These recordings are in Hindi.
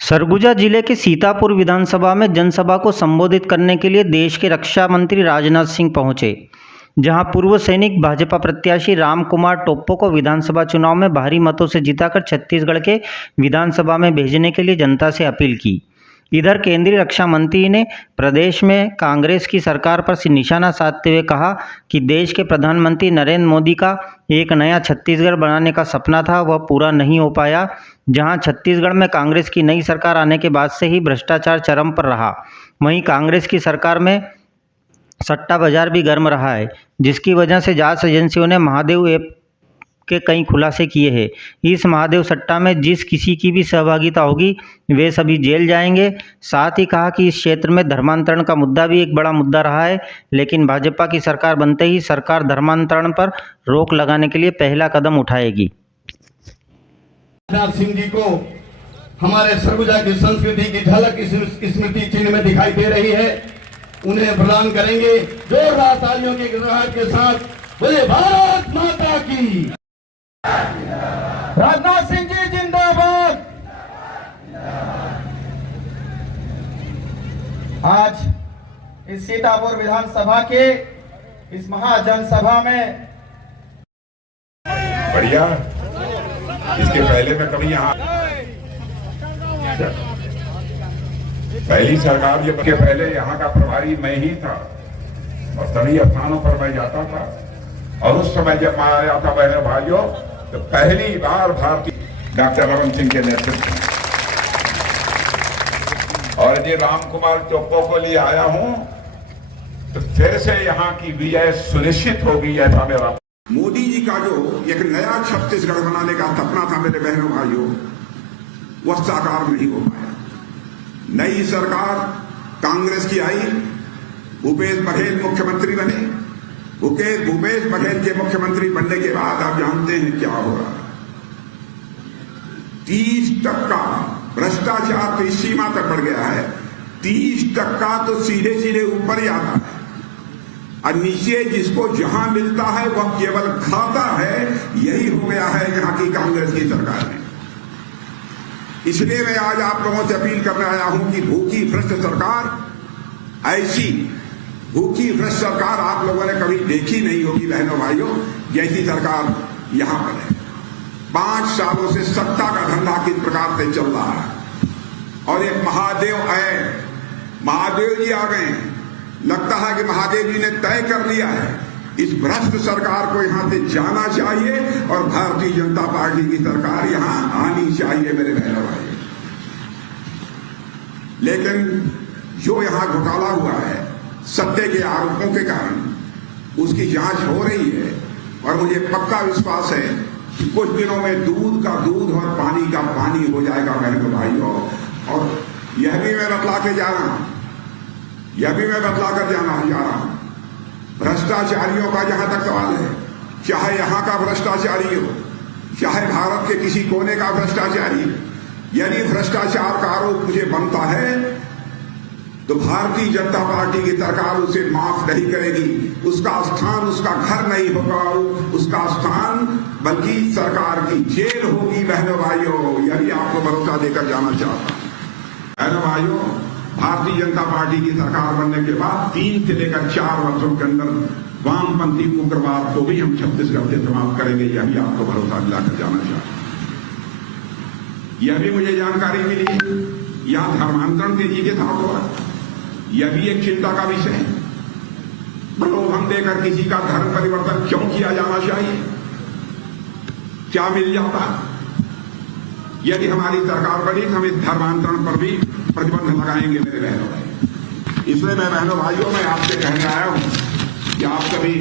सरगुजा जिले के सीतापुर विधानसभा में जनसभा को संबोधित करने के लिए देश के रक्षा मंत्री राजनाथ सिंह पहुंचे, जहां पूर्व सैनिक भाजपा प्रत्याशी राम कुमार टोप्पो को विधानसभा चुनाव में भारी मतों से जिताकर छत्तीसगढ़ के विधानसभा में भेजने के लिए जनता से अपील की। इधर केंद्रीय रक्षा मंत्री ने प्रदेश में कांग्रेस की सरकार पर निशाना साधते हुए कहा कि देश के प्रधानमंत्री नरेंद्र मोदी का एक नया छत्तीसगढ़ बनाने का सपना था, वह पूरा नहीं हो पाया। जहां छत्तीसगढ़ में कांग्रेस की नई सरकार आने के बाद से ही भ्रष्टाचार चरम पर रहा, वहीं कांग्रेस की सरकार में सट्टा बाजार भी गर्म रहा है, जिसकी वजह से जांच एजेंसियों ने महादेव ऐप के कई खुलासे किए हैं। इस महादेव सट्टा में जिस किसी की भी सहभागिता होगी वे सभी जेल जाएंगे। साथ ही कहा कि इस क्षेत्र में धर्मांतरण का मुद्दा भी एक बड़ा मुद्दा रहा है, लेकिन भाजपा की सरकार बनते ही सरकार धर्मांतरण पर रोक लगाने के लिए पहला कदम उठाएगी। राजनाथ सिंह जी को हमारे सरगुजा की संस्कृति की झलक इस स्मृति चिन्ह में दिखाई दे रही है, उन्हें प्रदान करेंगे। जोरदार तालियों की गड़गड़ाहट के साथ बोले भारत माता की। राजनाथ सिंह जी जिंदाबाद। आज इस सीतापुर विधानसभा के इस महाजनसभा में बढ़िया, इसके पहले मैं कभी यहाँ पहली सरकार जब के पहले यहाँ का प्रभारी मैं ही था और सभी स्थानों पर मैं जाता था, और उस समय जब मैं आया था बहनों भाइयों, तो पहली बार भारतीय डॉक्टर रमन सिंह के नेतृत्व में, और ये राम कुमार टोप्पो को लिए आया हूं, तो फिर से यहाँ की विजय सुनिश्चित होगी, ऐसा मेरा। मोदी जी का जो एक नया छत्तीसगढ़ बनाने का सपना था मेरे बहनों भाइयों, वह साकार नहीं हो पाया। नई सरकार कांग्रेस की आई, भूपेश बघेल मुख्यमंत्री बने। भूपेश बघेल के मुख्यमंत्री बनने के बाद आप जानते हैं क्या हो रहा है। 30% भ्रष्टाचार तो इस सीमा तक बढ़ गया है, 30% तो सीधे सीधे ऊपर ही आता है, और नीचे जिसको जहां मिलता है वह केवल खाता है। यही हो गया है यहाँ की कांग्रेस की सरकार में। इसलिए मैं आज आप लोगों से अपील करने आया हूं कि भूखी भ्रष्ट सरकार, ऐसी भूखी भ्रष्ट सरकार आप लोगों ने कभी देखी नहीं होगी बहनों भाइयों, जैसी सरकार यहां पर है। 5 सालों से सत्ता का धंधा किस प्रकार से चल रहा है, और एक महादेव आए, महादेव जी आ गए। लगता है कि महादेव जी ने तय कर लिया है इस भ्रष्ट सरकार को यहां से जाना चाहिए और भारतीय जनता पार्टी की सरकार यहां आनी चाहिए मेरे बहनों भाई। लेकिन जो यहां घोटाला हुआ है सत्ते के आरोपों के कारण, उसकी जांच हो रही है, और मुझे पक्का विश्वास है कि कुछ दिनों में दूध का दूध और पानी का पानी हो जाएगा बहनों भाइयों। और यह भी मैं बतला के जा रहा हूं, यह भी मैं बतला कर जा रहा हूं, भ्रष्टाचारियों का जहां तक सवाल है, चाहे यहां का भ्रष्टाचारी हो, चाहे भारत के किसी कोने का भ्रष्टाचारी हो, यदि भ्रष्टाचार का आरोप मुझे बनता है तो भारतीय जनता पार्टी की सरकार उसे माफ नहीं करेगी। उसका स्थान उसका घर नहीं होगा, उसका स्थान बल्कि सरकार की जेल होगी बहनों भाइयों। यदि आपको भरोसा देकर जाना चाहता हूं बहनों भाइयों, भारतीय जनता पार्टी की सरकार बनने के बाद 3 से लेकर 4 वर्षों के अंदर वामपंथी उग्रवाद को भी हम छत्तीसगढ़ से समाप्त करेंगे। यह भी आपको भरोसा दिलाकर जाना चाहता हूं। यह भी मुझे जानकारी मिली, यहां धर्मांतरण तेजी के साथ हो रहा है, यह भी एक चिंता का विषय है। प्रलोभन देकर किसी का धर्म परिवर्तन क्यों किया जाना चाहिए, क्या मिल जाता? यदि हमारी सरकार बनी तो हम इस धर्मांतरण पर भी प्रतिबंध लगाएंगे मेरे बहनों भाई। इसलिए मैं बहनों भाइयों में आपसे कहने आया हूं कि आप सभी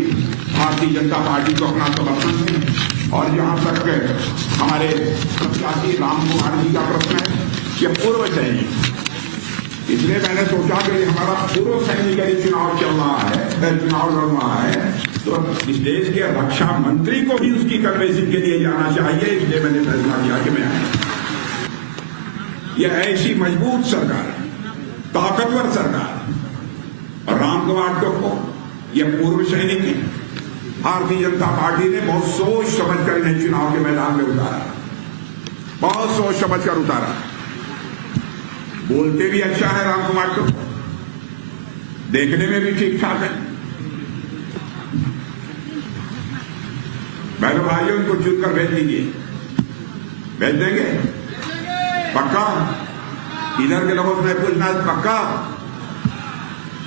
भारतीय जनता पार्टी को अपना समर्थन दें। और जहां तक हमारे प्रत्याशी राम कुमार जी का प्रश्न है, यह पूर्व सैनिक, इसलिए मैंने सोचा कि हमारा पूर्व सैनिक यदि चुनाव चल रहा है, चुनाव लड़ रहा है, तो इस देश के रक्षा मंत्री को भी उसकी कन्वेंशन के लिए जाना चाहिए। इसलिए मैंने फैसला किया कि मैं यह ऐसी मजबूत सरकार, ताकतवर सरकार, और राम कुमार टोप्पो यह पूर्व सैनिक है। भारतीय जनता पार्टी ने बहुत सोच समझकर इन्हें चुनाव के मैदान में उतारा, बहुत सोच समझकर उतारा। बोलते भी अच्छा है राम कुमार तो, देखने में भी ठीक ठाक है। बहनों भाइयों, उनको चुनकर भेज दीजिए, भेज देंगे पक्का। इधर के लोगों से पूछना है पक्का,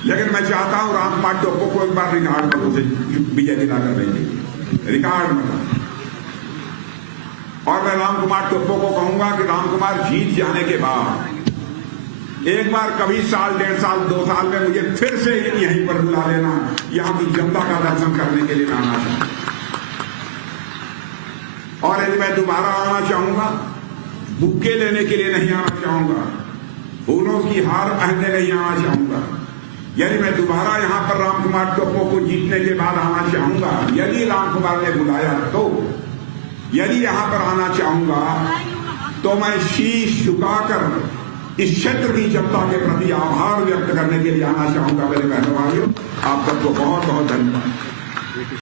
लेकिन मैं चाहता हूं राम कुमार टोप्पो को एक बार रिकॉर्ड में उसे विजय दिलाकर भेजिए, रिकॉर्ड में। और मैं राम कुमार टोप्पो को कहूंगा कि राम कुमार जीत जाने के बाद एक बार कभी साल, 1.5 साल, 2 साल में मुझे फिर से यहीं पर बुला लेना, यहां की जनता का दर्शन करने के लिए मैं आना चाहूंगा। और यदि मैं दोबारा आना चाहूंगा, बुक्के लेने के लिए नहीं आना चाहूंगा, फूलों की हार पहनने नहीं आना चाहूंगा। यदि मैं दोबारा यहां पर राम कुमार टोप्पो को जीतने के बाद आना चाहूंगा, यदि राम कुमार ने बुलाया तो, यदि यहां पर आना चाहूंगा तो मैं शीश झुकाकर इस क्षेत्र की जनता के प्रति आभार व्यक्त करने के लिए आना चाहूंगा। मेरे बहनों भाइयों, आप सबको बहुत बहुत धन्यवाद।